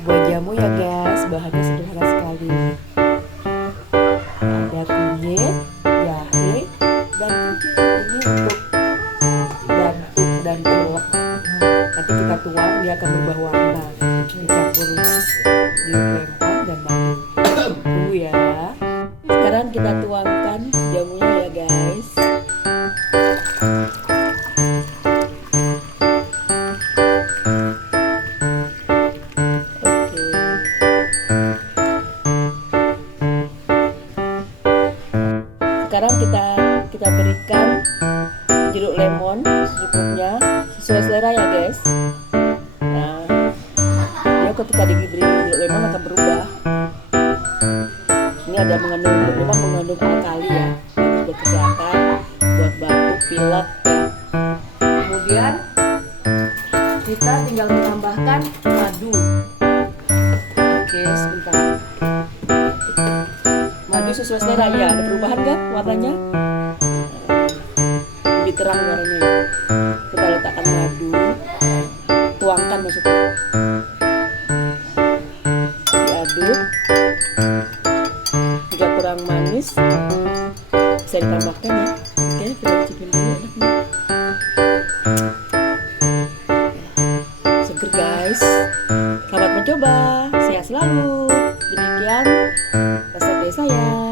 buat jamu ya guys, bahannya sederhana sekali. Ada kunyit, jahe, dan kunyit ini untuk bantu dan cilok. Nanti kita tuang, dia akan berubah warna. Dicampur di lemon dan madu. Tunggu ya. Sekarang kita tuangkan jamunya ya guys. Sekarang kita berikan jeruk lemon secukupnya sesuai selera ya guys. Nah, dia ketika diberi jeruk lemon akan berubah. Ini ada mengandung jeruk lemon, mengandung alkali ya, bagus buat kesehatan, buat batuk, pilek ya. Kemudian kita tinggal menambahkan madu. Oke, sebentar. Madu sesuai selera ya, ada perubahan kan warnanya? Lebih terang warnanya ya. Kita letakkan madu, tuangkan maksudnya. Diaduk. Jika kurang manis bisa ditambahkan ya. Oke, kita cicipin dulu enaknya. Seger guys. Selamat mencoba, sehat selalu. Demikian resep dari saya.